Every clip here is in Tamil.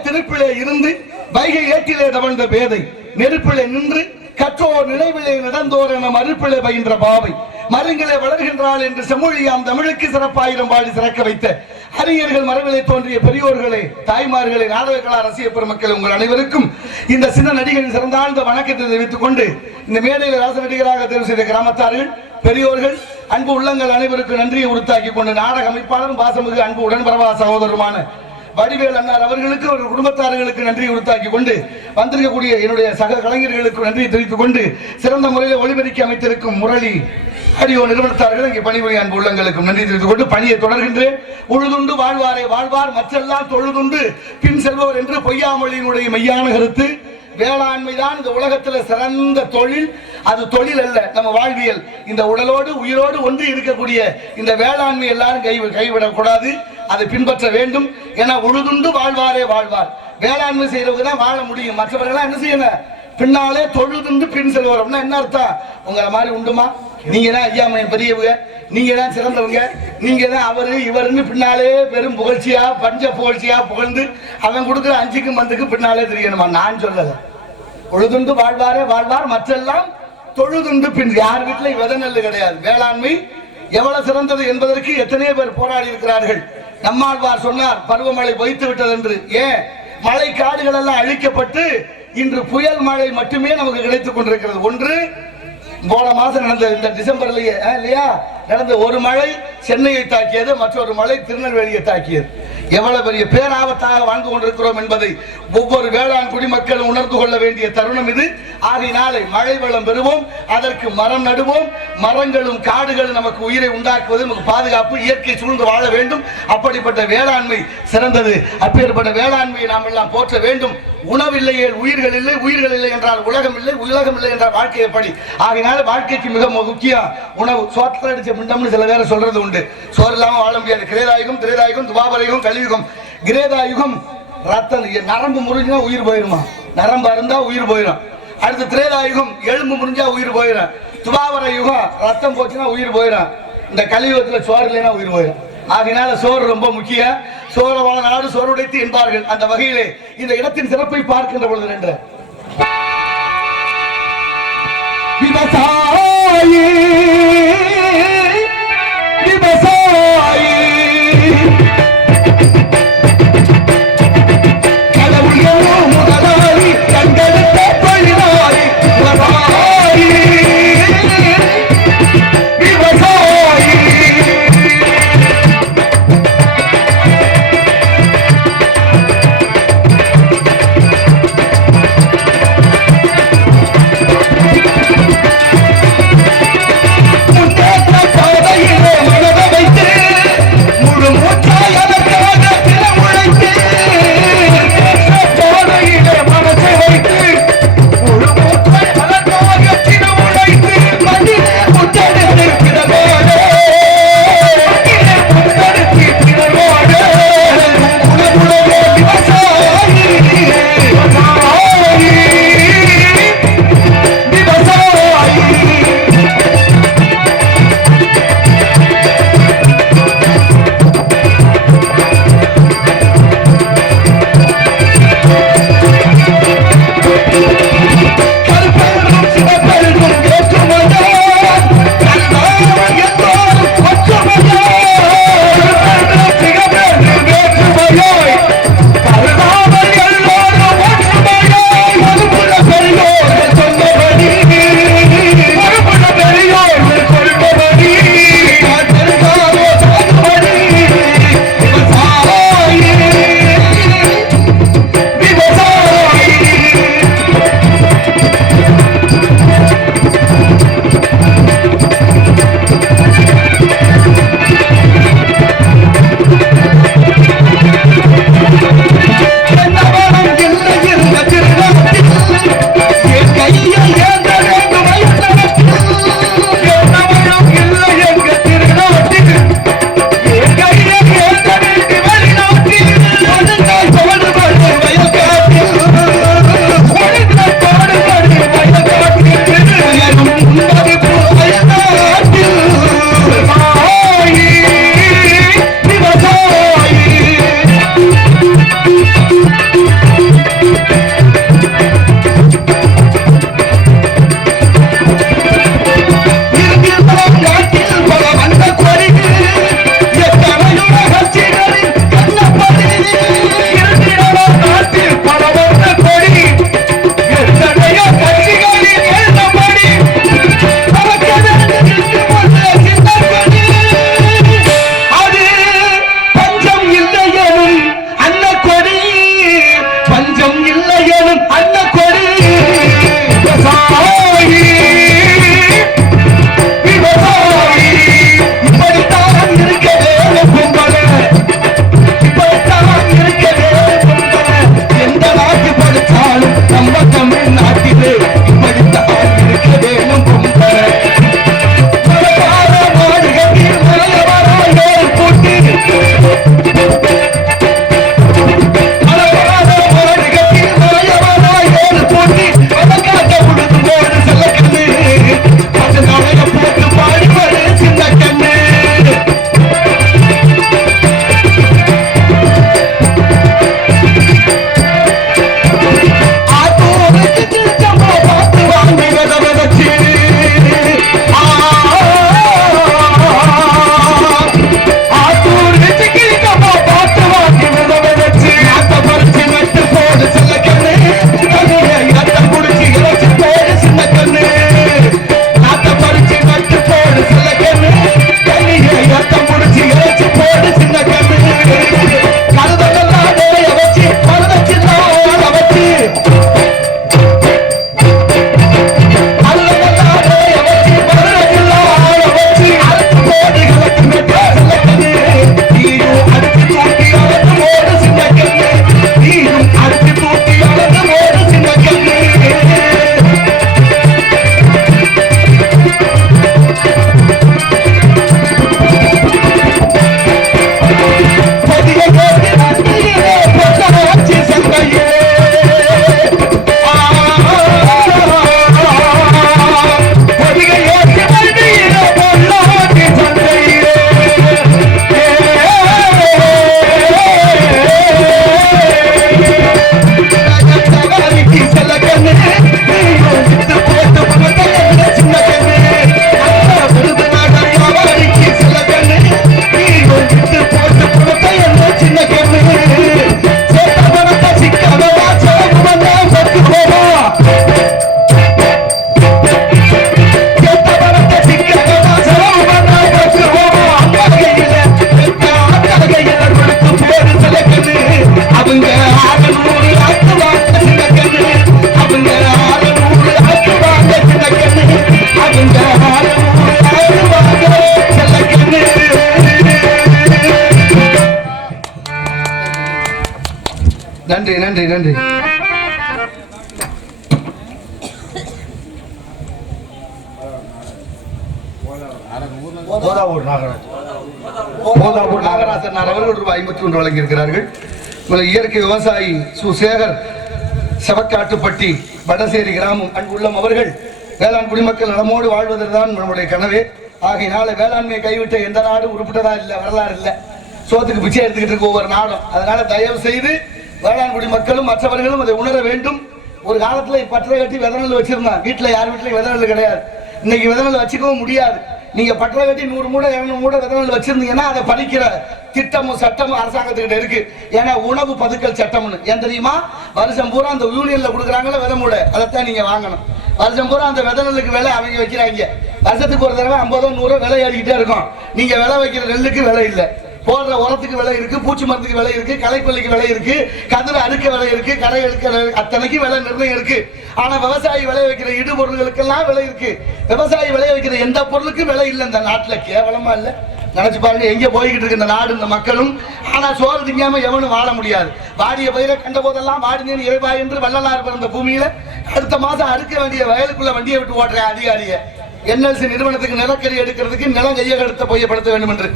திருப்பிலே இருந்து வைகை ஏற்றிலே தவழ்ந்த பேதை நெருப்பிலே நின்று கற்றோர் நினைவிலே நடந்தோர் என மறுப்பிலே பயின்ற பாவை. மருங்கிலே வளர்கின்றாள் என்று செம்மொழியாம் தமிழுக்கு சிறப்பாயிரம் பாடி சிறக்க வைத்த அறிஞர்கள் மரபிலே தோன்றிய பெரியோர்களே தாய்மார்களே நாடகக்கலா ரசிக பெருமக்கள் உங்கள் அனைவருக்கும் இந்த சின்ன நடிகரின் சிறந்தாழ்ந்த வணக்கத்தை தெரிவித்துக் கொண்டு இந்த மேடையில் ராச நடிகராக தேர்வு செய்த கிராமத்தார்கள் பெரியோர்கள் அன்பு உள்ளங்கள் அனைவருக்கும் நன்றியை உறுத்தாக்கி கொண்டு நாடக அமைப்பாளரும் பாசமிகு அன்பு உடன்பரவா சகோதரருமான வடிவேல் அண்ணார் அவர்களுக்கு ஒரு குடும்பத்தாரர்களுக்கு நன்றி உறுத்தாக்கி கொண்டு வந்திருக்கக்கூடிய என்னுடைய சக கலைஞர்களுக்கு நன்றியை தெரிவித்துக் கொண்டு சிறந்த முறையில் ஒளிபெருக்கி அமைத்திருக்கும் முரளி அடியோ நிறுவனத்தார்கள் இங்கே பணிபுரிய அன்பு உள்ளங்களுக்கும் நன்றி தெரிவித்துக் கொண்டு பணியை தொடர்கின்றேன். உழுதுண்டு வாழ்வாரே வாழ்வார் மற்றெல்லாம் தொழுதுண்டு பின் செல்பவர் என்று பொய்யாமொழியினுடைய மெய்யான கருத்து. வேளாண்மை தான் இந்த உலகத்துல சிறந்த தொழில். அது தொழில் அல்ல நம்ம வாழ்வியல். இந்த உடலோடு உயிரோடு ஒன்று இருக்கக்கூடிய இந்த வேளாண்மை எல்லாரும் கை கைவிடக்கூடாது. அதை பின்பற்ற வேண்டும் என உழுதுண்டு வாழ்வாரே வாழ்வார். வேளாண்மை செய்யறவங்க தான் வாழ முடியும். மற்றவர்கள் என்ன செய்யணும் பின்னாலே தொழுதுண்டு பின் செல்வர். என்ன அர்த்தம்? உங்களை மாதிரி உண்டுமா? நீங்க தான் ஐயாமையின் பெரியவங்க. நீங்க தான் சிறந்தவங்க. நீங்க தான் அவரு இவருன்னு பின்னாலே பெரும் புகழ்ச்சியா பஞ்ச புகழ்ச்சியா புகழ்ந்து அவன் கொடுக்குற அஞ்சுக்கு மந்துக்கு பின்னாலே தெரியணுமா? நான் சொல்லல. பொழுதுண்டு வாழ்வாரே வாழ்வார். மற்றெல்லாம் தொழுதுண்டு பின். யார் வீட்டுல வித நெல்லு கிடையாது. வேளாண்மை எவ்வளவு சிறந்தது என்பதற்கு எத்தனையோ பேர் போராடி இருக்கிறார்கள். நம்மாழ்வார் சொன்னார் பருவமழை பொய்த்து விட்டது என்று ஏன் மழை காடுகள் எல்லாம் அழிக்கப்பட்டு இன்று புயல் மழை மட்டுமே நமக்கு கிடைத்துக் கொண்டிருக்கிறது. ஒன்று போன மாசம் நடந்த இந்த டிசம்பர்லயே ஆ, இல்லையா? நடந்த ஒரு மழை சென்னையை தாக்கியது மற்றொரு மழை திருநெல்வேலியை தாக்கியது. எவ்வளவு பெரிய பேராபத்தாக வாழ்ந்து கொண்டிருக்கிறோம் என்பதை ஒவ்வொரு வேளாண் குடிமக்களும் உணர்ந்து கொள்ள வேண்டிய தருணம் இது. ஆகினாலே மழை வெள்ளம் பெறுவோம் அதற்கு மரம் நடுவோம் மரங்களும் காடுகளும் நமக்கு உயிரை உண்டாக்குவது நமக்கு பாதுகாப்பு இயற்கை சூழ்ந்து வாழ வேண்டும். அப்படிப்பட்ட வேளாண்மை சிறந்தது. அப்பேற்பட்ட வேளாண்மையை நாம் எல்லாம் போற்ற வேண்டும். உணவில்லையே உயிர்கள் இல்லை உயிர்கள் இல்லை என்றால் உலகம் இல்லை உலகம் இல்லை என்றால் வாழ்க்கை எப்படி? ஆகையினால வாழ்க்கைக்கு மிக முக்கியம் உணவு சோற்றத்தில் அடிச்ச மிண்டம்னு சில பேர் சொல்றது உண்டு. சோறு இல்லாமல் வாழ முடியாது. கிரேதாயுகம் திரேதாயுகம் துவாபரயுகம் கலியுகம். கிரேதாயுகம் ரத்தம் நரம்பு முறிஞ்சா உயிர் போயிருமா? நரம்பு அருந்தா உயிர் போயிடும் அடுத்து திரேதாயுகம் எலும்பு முறிஞ்சா உயிர் போயிடும் துவாபர யுகம் ரத்தம் போச்சுன்னா உயிர் போயிடும் இந்த கலியுகத்தில் சோறு இல்லைன்னா உயிர் போயிடும் ஆகையினால சோறு ரொம்ப முக்கியம். சோறு நாடு சோறு உடைத்து என்பார்கள். அந்த வகையிலே இந்த இடத்தின் சிறப்பை பார்க்கின்ற பொழுது நின்ற. விவசாயி. நன்றி நன்றி. நன்றி நாகராஜ். போதாபூர் நாகராசன் அவர்கள் ரூபாய் ஐம்பத்தி ஒன்று வழங்கியிருக்கிறார்கள். இயற்கை விவசாயி சுசேகர் செவக்காட்டுப்பட்டி வடசேரி கிராமம் அன்புள்ளம் அவர்கள் வேளாண் குடிமக்கள் நலமோடு வாழ்வதுதான் நம்முடைய கனவே. ஆகையினால வேளாண்மையை கைவிட்ட எந்த நாடும் உருப்பிட்டதா இல்லை வரலாறு இல்லை. சோத்துக்கு பிச்சை எடுத்துக்கிட்டு இருக்கு ஒவ்வொரு நாடும். அதனால தயவு செய்து வேளாண்குடி மக்களும் மற்றவர்களும் அதை உணர வேண்டும். ஒரு காலத்தில் பற்றை கட்டி விதநெல் வச்சிருந்தான் வீட்டில் யார் வீட்லையும் விதநெல் கிடையாது. இன்னைக்கு விதநெல் வச்சுக்கவும் முடியாது. நீங்க பற்றை கட்டி நூறு மூடை இரநூறு மூடை விதநெல் வச்சிருந்தீங்கன்னா அதை படிக்கிற திட்டமும் சட்டமும் அரசாங்கத்துக்கிட்ட இருக்கு. ஏன்னா உணவு பதுக்கல் சட்டம்னு. ஏன் தெரியுமா? வருஷம் பூரா அந்த யூனியன்ல கொடுக்குறாங்களே வித மூடை. அதைத்தான் நீங்க வாங்கணும். வருஷம் பூரா அந்த விதநெல்லுக்கு விலை அவங்க வைக்கிறாங்க. வருஷத்துக்கு ஒரு தடவை ஐம்பதோ நூறோ விலை ஏறிக்கிட்டே இருக்கும். நீங்க விலை வைக்கிற நெல்லுக்கு விலை இல்லை. போடுற உரத்துக்கு விலை இருக்கு பூச்சி மருந்துக்கு விலை இருக்கு களைப்பள்ளிக்கு விலை இருக்கு கதிர அறுக்க விலை இருக்கு கரை எடுக்க அத்தனைக்கு விலை நிர்ணயம் இருக்கு. ஆனா விவசாயி விளைய வைக்கிற இடுபொருள்களுக்கெல்லாம் விலை இருக்கு. விவசாயி விளைய வைக்கிற எந்த பொருளுக்கும் விலை இல்லை இந்த நாட்டுல கேவலமா இல்ல. நினைச்சு பாருங்க எங்க போய்கிட்டு இருக்கு இந்த நாடு இந்த மக்களும். ஆனா சோறு திங்காம எவனும் வாழ முடியாது. வாடிய பயிரை கண்ட போதெல்லாம் வாடினேன் இறைவா என்று வள்ளலார் பிறந்த பூமியில அடுத்த மாசம் அறுக்க வேண்டிய வயலுக்குள்ள வண்டியை விட்டு ஓட்டுறேன் அதிகாரிய என்எல்சி நிறுவனத்துக்கு நிலக்கரி எடுக்கிறதுக்கு நிலம் கையகப்படுத்த பொய்யப்படுத்த வேண்டும் என்று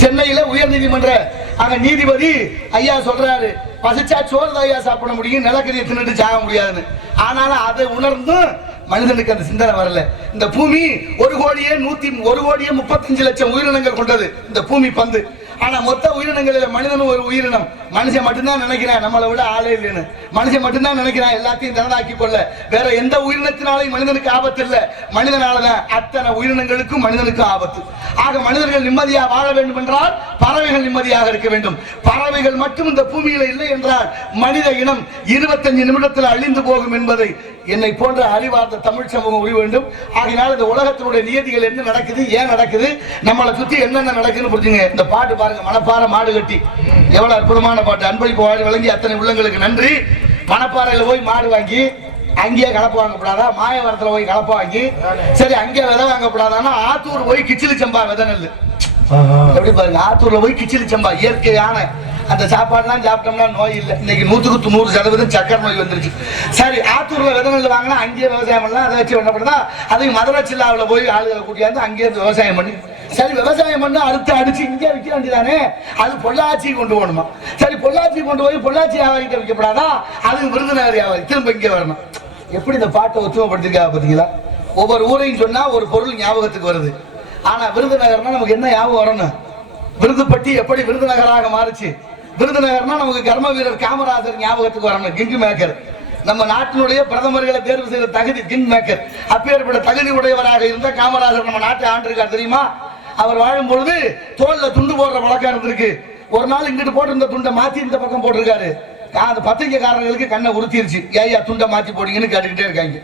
சென்னையில உயர் நீதிமன்ற அங்க நீதிபதி ஐயா சொல்றாரு பசிச்சா சோறு ஐயா சாப்பிட முடியும் நிலக்கரியை தின்னுட்டு சாக முடியாதுன்னு. ஆனாலும் அதை உணர்ந்தும் மனிதனுக்கு அந்த சிந்தனை வரல. இந்த பூமி ஒரு கோடியே நூத்தி ஒரு கோடியே முப்பத்தஞ்சு லட்சம் உயிரினங்கள் கொண்டது. இந்த பூமி பந்து. ஆனா மொத்த உயிரினங்களில் மனிதனும் ஒரு உயிரினம். மனுஷன் மட்டும்தான் நினைக்கிறேன் நம்மளை விட ஆளே இல்லைன்னு. மனுஷன் மட்டும்தான் நினைக்கிறான் எல்லாத்தையும் தனதாக்கி கொள்ள. வேற எந்த உயிரினத்தினாலையும் மனிதனுக்கு ஆபத்து இல்ல. மனிதனாலதான் அத்தனை உயிரினங்களுக்கும் மனிதனுக்கும் ஆபத்து. ஆக மனிதர்கள் நிம்மதியா வாழ வேண்டும் என்றால் பறவைகள் நிம்மதியாக இருக்க வேண்டும். பறவைகள் மட்டும் இந்த பூமியில இல்லை என்றால் மனித இனம் இருபத்தஞ்சு நிமிடத்தில் அழிந்து போகும் என்பதை என்னை போன்ற அறிவார்ந்த தமிழ் சமூகம் உரிய வேண்டும். ஆகையினால் இந்த உலகத்தினுடைய நியதிகள் என்ன நடக்குது ஏன் நடக்குது நம்மளை சுத்தி என்னென்ன நடக்குதுன்னு புரிஞ்சுங்க. இந்த பாட்டு பாருங்க மணப்பாறை மாடு கட்டி. எவ்வளவு அற்புதமான பாட்டு. அன்பளிப்பு வாழி வழங்கி அத்தனை உள்ளங்களுக்கு நன்றி. மணப்பாறையில போய் மாடு வாங்கி அங்கேயே கலப்பு வாங்கப்படாதா மாயவரத்துல போய் கலப்பு வாங்கி சரி அங்கே விதை வாங்கப்படாதான்னா ஆத்தூர் போய் கிச்சிலி சம்பா விதை நெல்லு. எப்படி பாருங்க ஆத்தூர்ல போய் கிச்சிலி சம்பா இயற்கையான அந்த சாப்பாடுலாம் சாப்பிட்டோம்னா நோய் இல்லை. இன்னைக்கு நூற்றுக்கு தொண்ணூறு சதவீதம் சக்கரை நோய் வந்துருச்சு. சரி ஆத்தூரில் விதை நெல் வாங்கினா அங்கேயே விவசாயம் பண்ணலாம். அதை வச்சு என்ன பண்ணுதா அதையும் மதுரை சில்லாவில் போய் ஆளுகளை கூட்டியாந்து அங்கேயே விவசாயம் பண்ணி சரி விவசாயம் பண்ணால் அடுத்து அடிச்சு இங்கே விற்க வேண்டியதானே? அது பொள்ளாச்சி கொண்டு போகணுமா? சரி பொள்ளாச்சி கொண்டு போய் பொள்ளாச்சி வியாபாரிகிட்ட விற்கப்படாதா? அது விருதுநகர் வியாபாரி. திரும்ப இங்கே வரணும். எப்படி இந்த பாட்டை ஒத்துமைப்படுத்திருக்கா பார்த்தீங்களா? ஒவ்வொரு ஊரையும் சொன்னா ஒரு பொருள் ஞாபகத்துக்கு வருது. ஆனா விருதுநகர்னா நமக்கு என்ன ஞாபகம் வரணும்? விருதுப்பட்டி எப்படி விருதுநகராக மாறுச்சு? விருதுநகர்னா நமக்கு கர்ம வீரர் காமராஜர் ஞாபகத்துக்கு வரணும் கிங்கு மேக்கர் நம்ம நாட்டினுடைய பிரதமர்களை தேர்வு செய்த தகுதி கிங் மேக்கர் அப்பேற்பட்ட தகுதி உடையவராக இருந்த காமராஜர் நம்ம நாட்டை ஆண்டிருக்கார் தெரியுமா? அவர் வாழும் பொழுது தோல்ல துண்டு போடுற வழக்கம் இருந்திருக்கு. ஒரு நாள் இங்கிட்டு போட்டு இந்த துண்டை மாத்தி இந்த பக்கம் போட்டிருக்காரு. அந்த பத்திரிகைக்காரர்களுக்கு கண்ணை உறுத்திருச்சு. ஏய்யா துண்டை மாத்தி போடுங்கன்னு கேட்டுக்கிட்டே இருக்காங்க.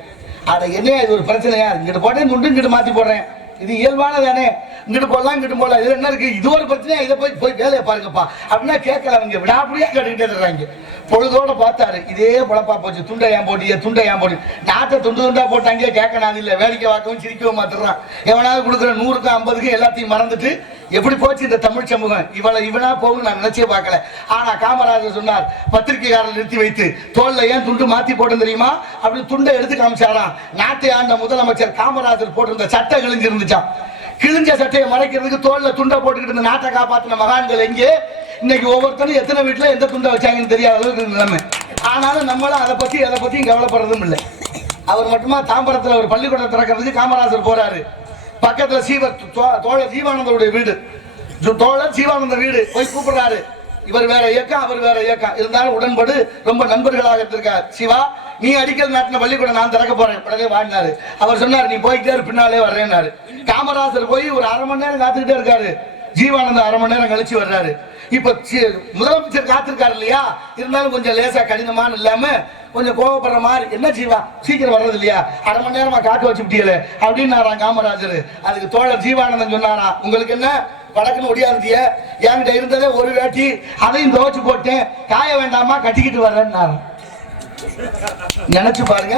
அட என்ன இது ஒரு பிரச்சனையா? இங்கிட்டு போட்டேன் துண்டு இங்கிட்டு மாத்தி போடுறேன். இது இயல்பானதானே இங்கிட்டு போடலாம் இங்கிட்டு போடலாம் இது என்ன இருக்கு? இது ஒரு பிரச்சனையா? இதை போய் போய் வேலையை பாருங்கப்பா. அப்படின்னா கேட்கல அவங்க விடாப்படியா கேட்டுக்கிட்டே இருக்காங்க பொழுதோட பார்த்தாரு. இதே பொழப்பா போச்சு. துண்டை ஏன் போட்டிய துண்டை ஏன் போட்டி? நாட்டை துண்டு துண்டா போட்டாங்க கேட்கணும் இல்லை. வேடிக்கை பார்க்கவும் சிரிக்கவும் மாத்துறான் எவனாவது கொடுக்குற நூறுக்கும் ஐம்பதுக்கும் எல்லாத்தையும் மறந்துட்டு எப்படி போச்சு இந்த தமிழ் சமூகம்? இவளை இவனா போகும் நான் நினைச்சே பார்க்கல. ஆனா காமராஜர் சொன்னார் பத்திரிகையாளர் நிறுத்தி வைத்து தோல்ல ஏன் துண்டு மாத்தி போட்டு தெரியுமா? அப்படி துண்டை எடுத்து காமிச்சாராம் நாட்டை ஆண்ட முதலமைச்சர் காமராஜர் போட்டிருந்த சட்டை கிழிஞ்சிருந்துச்சாம். கிழிஞ்ச சட்டையை மறைக்கிறதுக்கு தோல்ல துண்டை போட்டுக்கிட்டு இருந்த நாட்டை காப்பாத்தின மகான்கள் எங்கே? இன்னைக்கு ஒவ்வொருத்தரும் எத்தனை வீட்டுல எந்த துண்டை வச்சாங்கன்னு தெரியாத அளவுக்கு நிலைமை. ஆனாலும் நம்மளும் அதை பத்தி அதை பத்தியும் கவலைப்படுறதும் இல்லை. அவர் மட்டுமா தாம்பரத்துல ஒரு பள்ளிக்கூடம் திறக்கிறதுக்கு காமராஜர் போறாரு. பக்கத்துல சீவர் தோ- தோழர் ஜீவானந்தருடைய வீடு. தோழர் ஜீவானந்த வீடு. போய் கூப்பிடுறாரு. இவர் வேற இயக்கம் அவர் வேற இயக்கம். இருந்தாலும் உடன்படு ரொம்ப நண்பர்களாக இருந்திருக்கார். சிவா நீ அடிக்கல் நாட்டின பள்ளிக்கூடம் நான் திறக்க போறேன். உடனே வாழ்னாரு அவர் சொன்னார் நீ போய்கிட்டே பின்னாலே வர்றேன்னாரு. காமராஜர் போய் ஒரு அரை மணி நேரம் காத்துக்கிட்டே இருக்காரு. ஜீவானந்தம் அரை மணி நேரம் கழிச்சு வர்றாரு. இப்ப முதலமைச்சர் காத்திருக்காரு இல்லையா? இருந்தாலும் கொஞ்சம் லேசா கடினமான இல்லாம கொஞ்சம் கோவப்படுற மாதிரி என்ன ஜீவா? சீக்கிரம் வர்றது இல்லையா? அரை மணி நேரமா காட்டு வச்சு விட்டீங்களே. அப்படின்னாராம் காமராஜர். அதுக்கு தோழர் ஜீவானந்தன் சொன்னாரா. உங்களுக்கு என்ன? வடக்குன்னு ஒடியாந்திய என்கிட்ட இருந்ததே ஒரு வேட்டி அதையும் துவச்சு போட்டேன். காய வேண்டாமா? கட்டிக்கிட்டு வர்றேன்னாராம் நினைச்சு பாருங்க.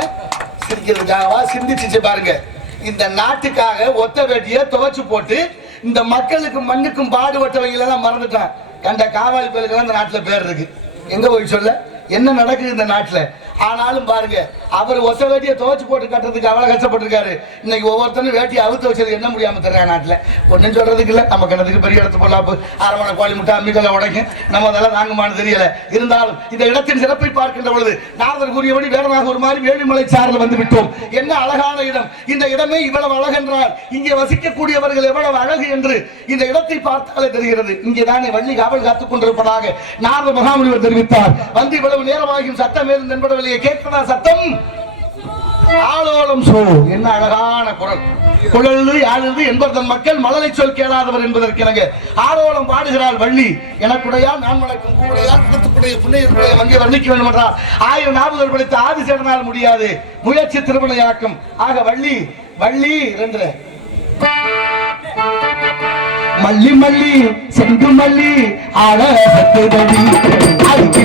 சிரிக்கிறதுக்காகவா? சிந்திச்சு பாருங்க. இந்த நாட்டுக்காக ஒத்த வேட்டியை துவச்சு போட்டு இந்த மக்களுக்கு மண்ணுக்கும் பாடுபட்டவங்க எல்லாம் மறந்துட்டான். கண்ட காவல் பேருக்கெல்லாம் இந்த நாட்டில் பேர் இருக்கு. எங்க போய் சொல்ல? என்ன நடக்குது இந்த நாட்டில்? ஆனாலும் பாருங்க அவர் ஒச வேட்டியை துவைச்சு போட்டு கட்டுறதுக்கு அவ்வளோ கஷ்டப்பட்டிருக்காரு. இன்னைக்கு ஒவ்வொருத்தரும் வேட்டியை அவுத்து வச்சது என்ன முடியாமல் தர்றாங்க நாட்டில்? ஒன்றும் சொல்றதுக்கு இல்லை. நம்ம கிணத்துக்கு பெரிய இடத்து பொல்லாப்பு அரவணை கோழி முட்டை அம்மிக்கல்ல உடைக்கும். நம்ம அதெல்லாம் தாங்குமான்னு தெரியல. இருந்தாலும் இந்த இடத்தின் சிறப்பை பார்க்கின்ற பொழுது நாரதர் கூறியபடி வேடமாக ஒரு மாதிரி வேலிமலை சாரில் வந்து விட்டோம். என்ன அழகான இடம். இந்த இடமே இவ்வளவு அழகென்றால் இங்கே வசிக்கக்கூடியவர்கள் எவ்வளவு அழகு என்று இந்த இடத்தை பார்த்தாலே தெரிகிறது. இங்கே தானே வள்ளி காவல் காத்துக் கொண்டிருப்பதாக நாரத மகாமுனிவர் தெரிவித்தார். வந்து இவ்வளவு நேரமாகியும் சத்தம் ஏதும் தென்படவில்லையே. கேட்கிறதா சத்தம்? ஆளோலம் சோ என்ன அழகான குரல். குழல் யாழது என்பதன் மக்கள் மலரை சொல் கேளாதவர் என்பதற்கு எனக்கு ஆளோலம் பாடுகிறாள் வள்ளி. எனக்குடையா நான் வணக்கம் கூடையா குணத்துக்குடைய புண்ணியத்துடைய வங்கி வர்ணிக்க வேண்டும் என்றால் ஆயிரம் நாவல்கள் படித்த ஆதிசேடனால் முடியாது. முயற்சி திருமணையாக்கும் ஆக வள்ளி வள்ளி ரெண்டு. மல்லி மல்லி செந்து மல்லி ஆட சத்துதடி அது